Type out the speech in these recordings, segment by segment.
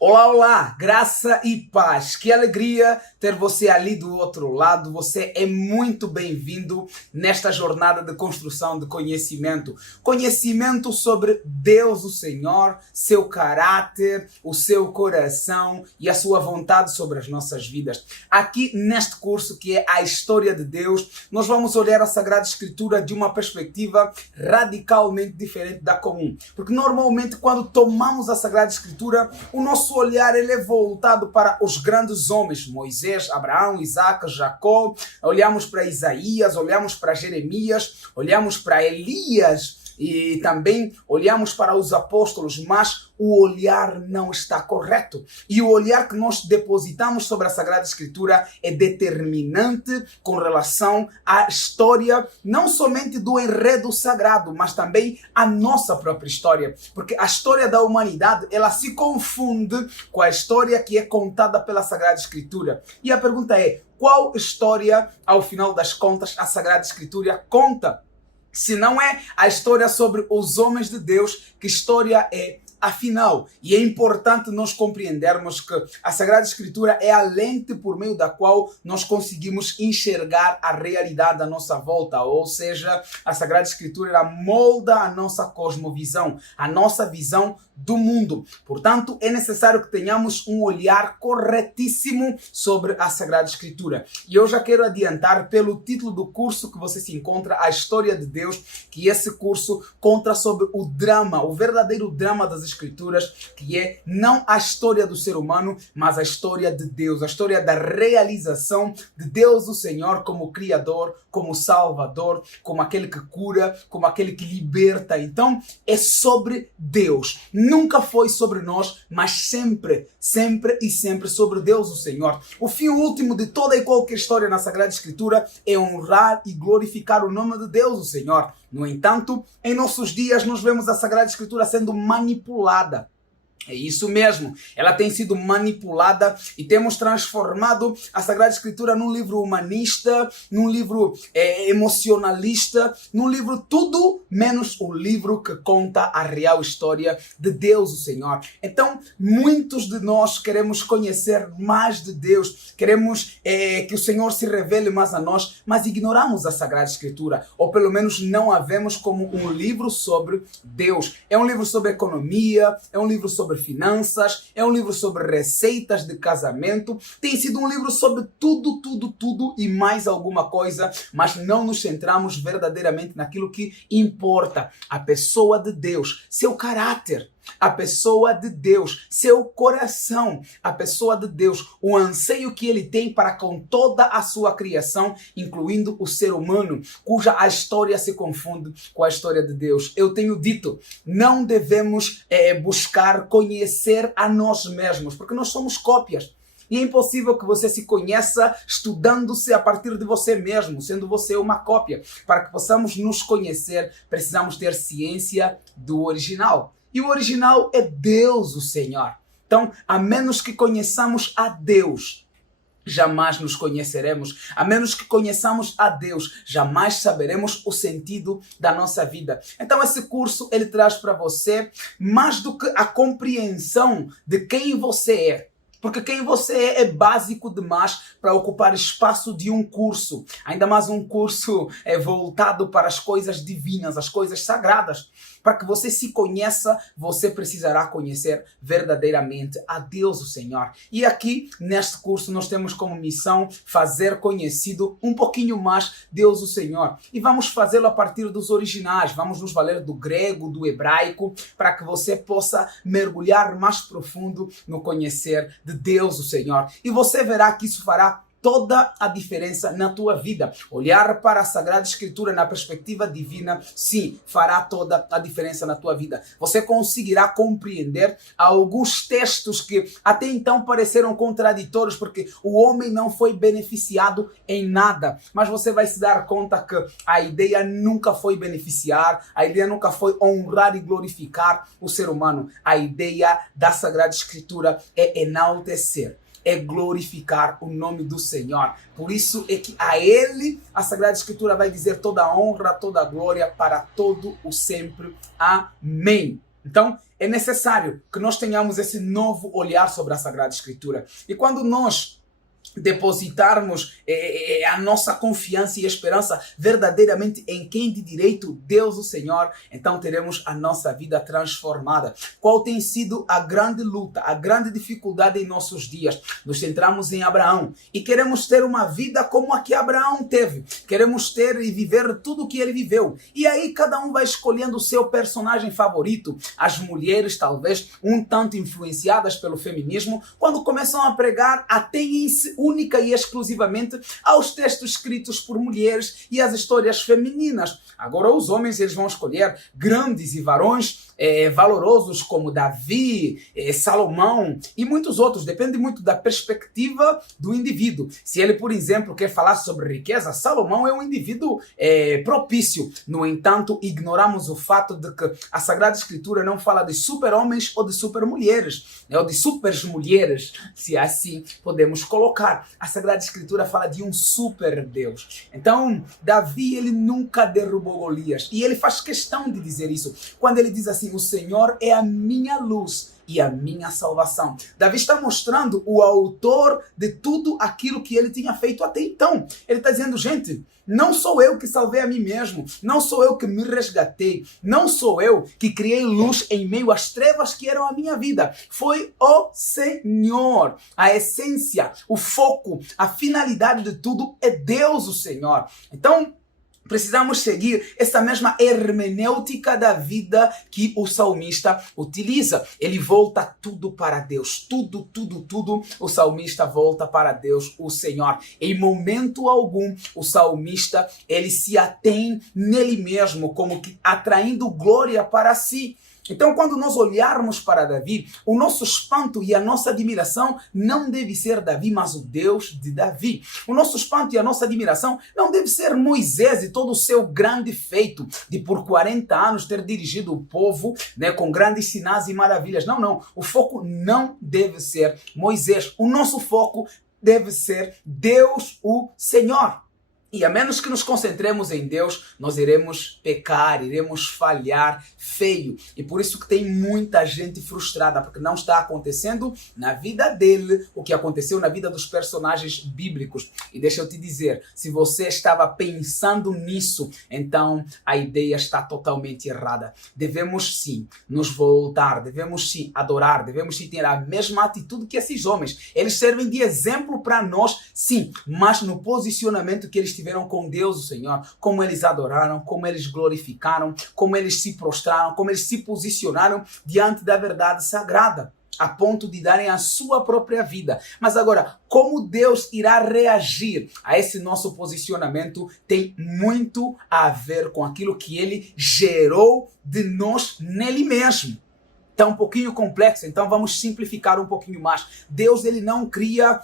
Olá, olá, graça e paz. Que alegria ter você ali do outro lado. Você é muito bem-vindo nesta jornada de construção de conhecimento. Conhecimento sobre Deus, o Senhor, seu caráter, o seu coração e a sua vontade sobre as nossas vidas. Aqui neste curso, que é a história de Deus, nós vamos olhar a Sagrada Escritura de uma perspectiva radicalmente diferente da comum. Porque normalmente quando tomamos a Sagrada Escritura, o nosso olhar ele é voltado para os grandes homens, Moisés, Abraão, Isaac, Jacó. Olhamos para Isaías, olhamos para Jeremias, olhamos para Elias e também olhamos para os apóstolos, mas o olhar não está correto. E o olhar que nós depositamos sobre a Sagrada Escritura é determinante com relação à história, não somente do enredo sagrado, mas também a nossa própria história. Porque a história da humanidade, ela se confunde com a história que é contada pela Sagrada Escritura. E a pergunta é, qual história, ao final das contas, a Sagrada Escritura conta? Se não é a história sobre os homens de Deus, que história é afinal? E é importante nós compreendermos que a Sagrada Escritura é a lente por meio da qual nós conseguimos enxergar a realidade à nossa volta. Ou seja, a Sagrada Escritura ela molda a nossa cosmovisão, a nossa visão do mundo. Portanto, é necessário que tenhamos um olhar corretíssimo sobre a Sagrada Escritura. E eu já quero adiantar pelo título do curso que você se encontra, A História de Deus, que esse curso conta sobre o drama, o verdadeiro drama das Escrituras, que é não a história do ser humano, mas a história de Deus, a história da realização de Deus, o Senhor, como Criador, como Salvador, como aquele que cura, como aquele que liberta. Então, é sobre Deus. Nunca foi sobre nós, mas sempre, sempre e sempre sobre Deus, o Senhor. O fim último de toda e qualquer história na Sagrada Escritura é honrar e glorificar o nome de Deus, o Senhor. No entanto, em nossos dias nós vemos a Sagrada Escritura sendo manipulada. É isso mesmo, ela tem sido manipulada e temos transformado a Sagrada Escritura num livro humanista, num livro emocionalista, num livro tudo menos o livro que conta a real história de Deus, o Senhor. Então, muitos de nós queremos conhecer mais de Deus, queremos que o Senhor se revele mais a nós, mas ignoramos a Sagrada Escritura, ou pelo menos não a vemos como um livro sobre Deus. É um livro sobre economia, é um livro sobre finanças, é um livro sobre receitas de casamento, tem sido um livro sobre tudo, tudo, tudo e mais alguma coisa, mas não nos centramos verdadeiramente naquilo que importa, a pessoa de Deus, seu caráter, a pessoa de Deus, seu coração, a pessoa de Deus, o anseio que ele tem para com toda a sua criação, incluindo o ser humano, cuja a história se confunde com a história de Deus. Eu tenho dito, não devemos buscar conhecer a nós mesmos, porque nós somos cópias. E é impossível que você se conheça estudando-se a partir de você mesmo, sendo você uma cópia. Para que possamos nos conhecer, precisamos ter ciência do original. E o original é Deus, o Senhor. Então, a menos que conheçamos a Deus, jamais nos conheceremos. A menos que conheçamos a Deus, jamais saberemos o sentido da nossa vida. Então esse curso ele traz para você mais do que a compreensão de quem você é. Porque quem você é básico demais para ocupar espaço de um curso. Ainda mais um curso voltado para as coisas divinas, as coisas sagradas. Para que você se conheça, você precisará conhecer verdadeiramente a Deus, o Senhor. E aqui, neste curso, nós temos como missão fazer conhecido um pouquinho mais Deus, o Senhor. E vamos fazê-lo a partir dos originais. Vamos nos valer do grego, do hebraico, para que você possa mergulhar mais profundo no conhecer de Deus, o Senhor. E você verá que isso fará toda a diferença na tua vida. Olhar para a Sagrada Escritura na perspectiva divina, sim, fará toda a diferença na tua vida. Você conseguirá compreender alguns textos que até então pareceram contraditórios, porque o homem não foi beneficiado em nada. Mas você vai se dar conta que a ideia nunca foi beneficiar, a ideia nunca foi honrar e glorificar o ser humano. A ideia da Sagrada Escritura é enaltecer, é glorificar o nome do Senhor. Por isso é que a Ele a Sagrada Escritura vai dizer toda a honra, toda a glória para todo o sempre. Amém. Então, é necessário que nós tenhamos esse novo olhar sobre a Sagrada Escritura. E quando nós depositarmos a nossa confiança e esperança verdadeiramente em quem de direito, Deus o Senhor, então teremos a nossa vida transformada. Qual tem sido a grande luta, a grande dificuldade em nossos dias? Nos centramos em Abraão e queremos ter uma vida como a que Abraão teve. Queremos ter e viver tudo o que ele viveu. E aí cada um vai escolhendo o seu personagem favorito. As mulheres, talvez, um tanto influenciadas pelo feminismo, quando começam a pregar, atêm-se única e exclusivamente aos textos escritos por mulheres e às histórias femininas. Agora os homens eles vão escolher grandes e varões valorosos como Davi, Salomão e muitos outros. Depende muito da perspectiva do indivíduo. Se ele, por exemplo, quer falar sobre riqueza, Salomão é um indivíduo propício. No entanto, ignoramos o fato de que a Sagrada Escritura não fala de super-homens ou de super-mulheres, ou de super-mulheres, se assim podemos colocar. A Sagrada Escritura fala de um super-Deus. Então, Davi, ele nunca derrubou Golias. E ele faz questão de dizer isso. Quando ele diz assim, o Senhor é a minha luz e a minha salvação. Davi está mostrando o autor de tudo aquilo que ele tinha feito até então. Ele está dizendo, gente, não sou eu que salvei a mim mesmo, não sou eu que me resgatei, não sou eu que criei luz em meio às trevas que eram a minha vida. Foi o Senhor. A essência, o foco, a finalidade de tudo é Deus o Senhor. Então, precisamos seguir essa mesma hermenêutica da vida que o salmista utiliza. Ele volta tudo para Deus. Tudo, o salmista volta para Deus, o Senhor. Em momento algum, o salmista, ele se atém nele mesmo, como que atraindo glória para si. Então, quando nós olharmos para Davi, o nosso espanto e a nossa admiração não deve ser Davi, mas o Deus de Davi. O nosso espanto e a nossa admiração não deve ser Moisés e todo o seu grande feito de por 40 anos ter dirigido o povo, né, com grandes sinais e maravilhas. Não, não. O foco não deve ser Moisés. O nosso foco deve ser Deus, o Senhor. E a menos que nos concentremos em Deus, nós iremos pecar, iremos falhar feio. E por isso que tem muita gente frustrada, porque não está acontecendo na vida dele o que aconteceu na vida dos personagens bíblicos. E deixa eu te dizer, se você estava pensando nisso, então a ideia está totalmente errada. Devemos sim nos voltar, devemos sim adorar, devemos sim ter a mesma atitude que esses homens. Eles servem de exemplo para nós, sim, mas no posicionamento que eles tiveram com Deus o Senhor, como eles adoraram, como eles glorificaram, como eles se prostraram, como eles se posicionaram diante da verdade sagrada, a ponto de darem a sua própria vida. Mas agora, como Deus irá reagir a esse nosso posicionamento tem muito a ver com aquilo que Ele gerou de nós nele mesmo. Está um pouquinho complexo, então vamos simplificar um pouquinho mais. Deus ele não cria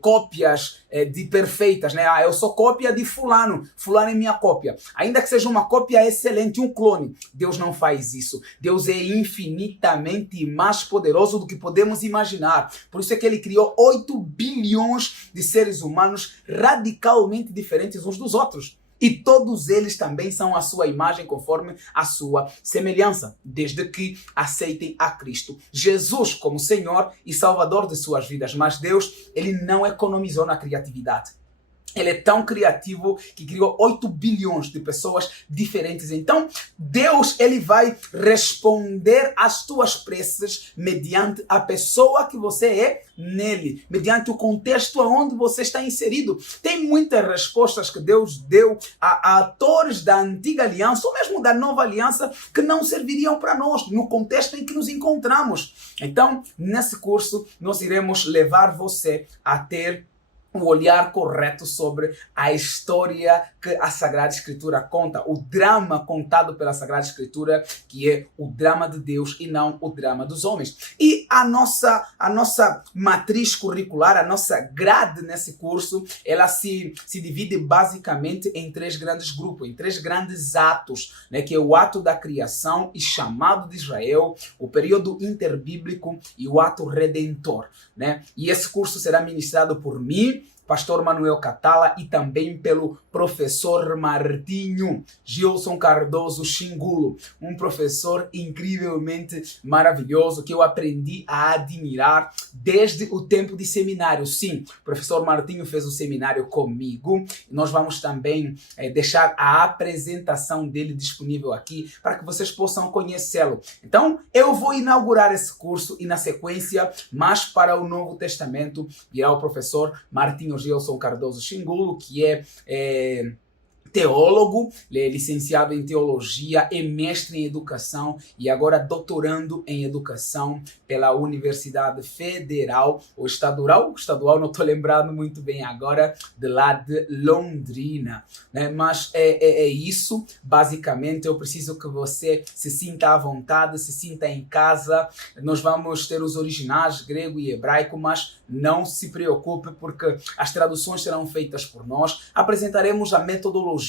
cópias de perfeitas, né? Eu sou cópia de fulano, fulano é minha cópia. Ainda que seja uma cópia excelente, um clone. Deus não faz isso. Deus é infinitamente mais poderoso do que podemos imaginar. Por isso é que ele criou 8 bilhões de seres humanos radicalmente diferentes uns dos outros. E todos eles também são a sua imagem conforme a sua semelhança, desde que aceitem a Cristo Jesus como Senhor e Salvador de suas vidas. Mas Deus, ele não economizou na criatividade. Ele é tão criativo que criou 8 bilhões de pessoas diferentes. Então, Deus ele vai responder às tuas preces mediante a pessoa que você é nele, mediante o contexto onde você está inserido. Tem muitas respostas que Deus deu a atores da antiga aliança ou mesmo da nova aliança que não serviriam para nós, no contexto em que nos encontramos. Então, nesse curso, nós iremos levar você a ter o olhar correto sobre a história que a Sagrada Escritura conta, o drama contado pela Sagrada Escritura, que é o drama de Deus e não o drama dos homens. E a nossa matriz curricular, a nossa grade nesse curso, ela se divide basicamente em 3 grandes grupos, em 3 grandes atos, né, que é o ato da criação e chamado de Israel, o período interbíblico e o ato redentor, né? E esse curso será ministrado por mim, pastor Manuel Catala e também pelo professor Martinho Gilson Cardoso Xingulo, um professor incrivelmente maravilhoso que eu aprendi a admirar desde o tempo de seminário. Sim, o professor Martinho fez o seminário comigo. Nós vamos também deixar a apresentação dele disponível aqui para que vocês possam conhecê-lo. Então, eu vou inaugurar esse curso e na sequência, mais para o Novo Testamento, virá o professor Martinho Gilson Cardoso Xingulo, que é teólogo, licenciado em teologia e mestre em educação e agora doutorando em educação pela Universidade Federal ou Estadual não estou lembrando muito bem agora, de lá de Londrina, né? Mas é isso, basicamente. Eu preciso que você se sinta à vontade, se sinta em casa. Nós vamos ter os originais grego e hebraico, mas não se preocupe porque as traduções serão feitas por nós. Apresentaremos a metodologia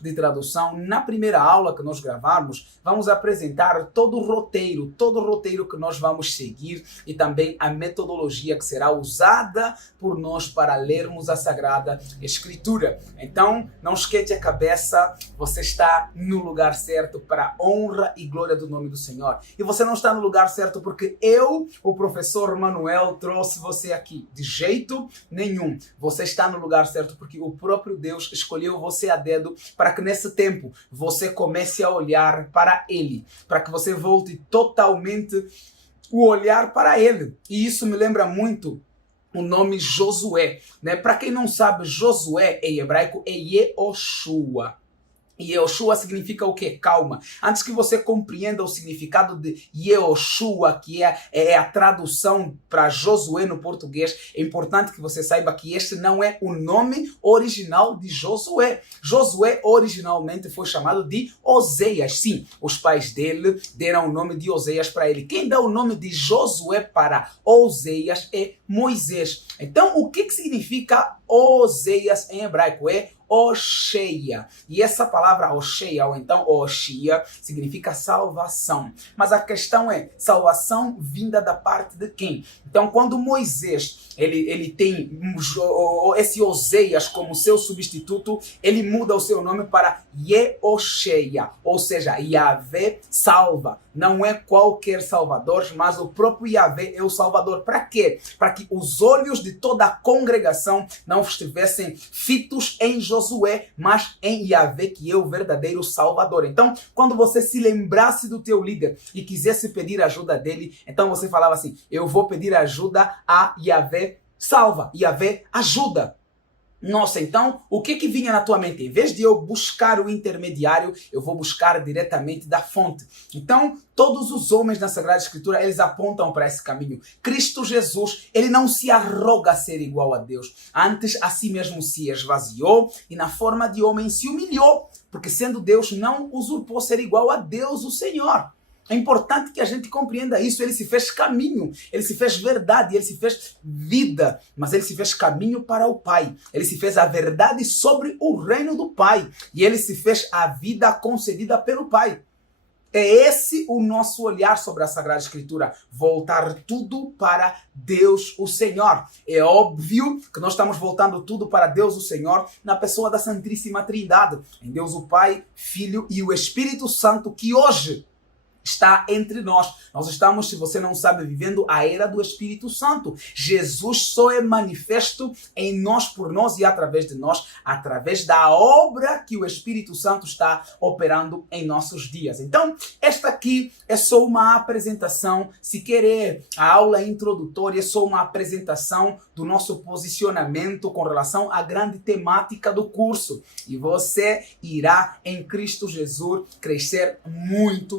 de tradução. Na primeira aula que nós gravarmos, vamos apresentar todo o roteiro que nós vamos seguir e também a metodologia que será usada por nós para lermos a Sagrada Escritura. Então, não esquente a cabeça, você está no lugar certo para a honra e glória do nome do Senhor. E você não está no lugar certo porque eu, o professor Manuel, trouxe você aqui. De jeito nenhum. Você está no lugar certo porque o próprio Deus escolheu você a dedo para que nesse tempo você comece a olhar para Ele, para que você volte totalmente o olhar para Ele. E isso me lembra muito o nome Josué, né? Para quem não sabe, Josué em hebraico é Yehoshua. E Yehoshua significa o quê? Calma. Antes que você compreenda o significado de Yehoshua, que é a tradução para Josué no português, é importante que você saiba que este não é o nome original de Josué. Josué originalmente foi chamado de Oseias. Sim, os pais dele deram o nome de Oseias para ele. Quem dá o nome de Josué para Oseias é Moisés. Então, o que significa Oseias em hebraico? É Oshia. E essa palavra Oshia, ou então Oshia, significa salvação. Mas a questão é, salvação vinda da parte de quem? Então, quando Moisés, ele tem esse Oseias como seu substituto, ele muda o seu nome para Yehoshua, ou seja, Yahvé salva. Não é qualquer salvador, mas o próprio Yahvé é o salvador. Para quê? Para que os olhos de toda a congregação não estivessem fitos em Josué, mas em Yahvé, que é o verdadeiro salvador. Então, quando você se lembrasse do teu líder e quisesse pedir ajuda dele, então você falava assim, eu vou pedir ajuda a Yahvé salva, Yahvé ajuda. Nossa, então, o que vinha na tua mente? Em vez de eu buscar o intermediário, eu vou buscar diretamente da fonte. Então, todos os homens na Sagrada Escritura, eles apontam para esse caminho. Cristo Jesus, ele não se arroga a ser igual a Deus. Antes, a si mesmo se esvaziou e na forma de homem se humilhou. Porque sendo Deus, não usurpou ser igual a Deus, o Senhor. É importante que a gente compreenda isso. Ele se fez caminho, ele se fez verdade, ele se fez vida, mas ele se fez caminho para o Pai. Ele se fez a verdade sobre o reino do Pai e ele se fez a vida concedida pelo Pai. É esse o nosso olhar sobre a Sagrada Escritura, voltar tudo para Deus o Senhor. É óbvio que nós estamos voltando tudo para Deus o Senhor na pessoa da Santíssima Trindade, em Deus o Pai, Filho e o Espírito Santo, que hoje está entre nós. Nós estamos, se você não sabe, vivendo a era do Espírito Santo. Jesus só é manifesto em nós, por nós e através de nós, através da obra que o Espírito Santo está operando em nossos dias. Então, esta aqui é só uma apresentação. Se querer a aula introdutória, é só uma apresentação do nosso posicionamento com relação à grande temática do curso. E você irá, em Cristo Jesus, crescer muito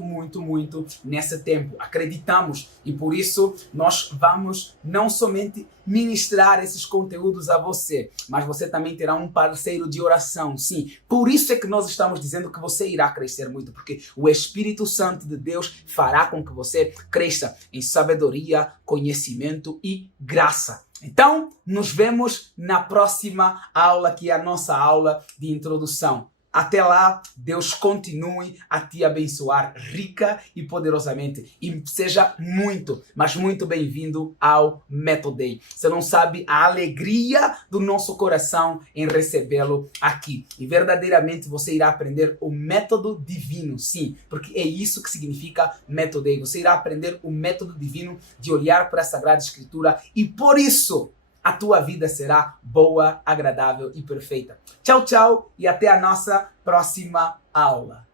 nesse tempo. Acreditamos e por isso nós vamos não somente ministrar esses conteúdos a você, mas você também terá um parceiro de oração. Sim, por isso é que nós estamos dizendo que você irá crescer muito, porque o Espírito Santo de Deus fará com que você cresça em sabedoria, conhecimento e graça. Então, nos vemos na próxima aula, que é a nossa aula de introdução. Até lá, Deus continue a te abençoar rica e poderosamente. E seja muito, mas muito bem-vindo ao Method Day. Você não sabe a alegria do nosso coração em recebê-lo aqui. E verdadeiramente você irá aprender o método divino, sim, porque é isso que significa Method Day. Você irá aprender o método divino de olhar para a Sagrada Escritura e por isso a tua vida será boa, agradável e perfeita. Tchau, tchau e até a nossa próxima aula.